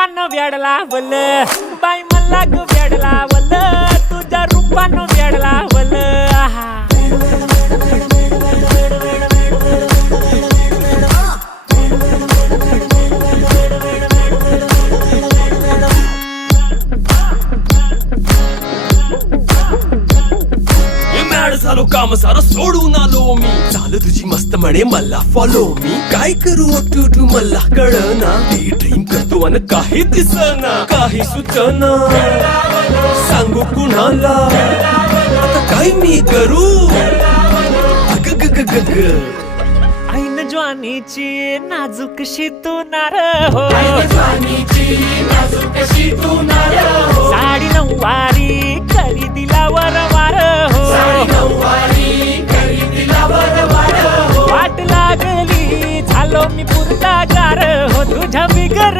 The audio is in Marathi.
रूपानं वेड लावल बाई मला ग वेड लावल तुझ्या रूपानं वेड लावल झालो काम सारं सोडून आलो मी चाल तुझी मस्त म्हणे मला फॉलो मी काय करू टू मला कळना ड्रीम करतो आणि काही दिसना काही सुचना सांगू कुणाला आता काय मी करू ऐन ज्वानीची नाजूकशी तू नार हो साडी नऊवारी करी दिलावर वार हो वाट लागली झालो मी पुरता गार हो तुझ्या बिगर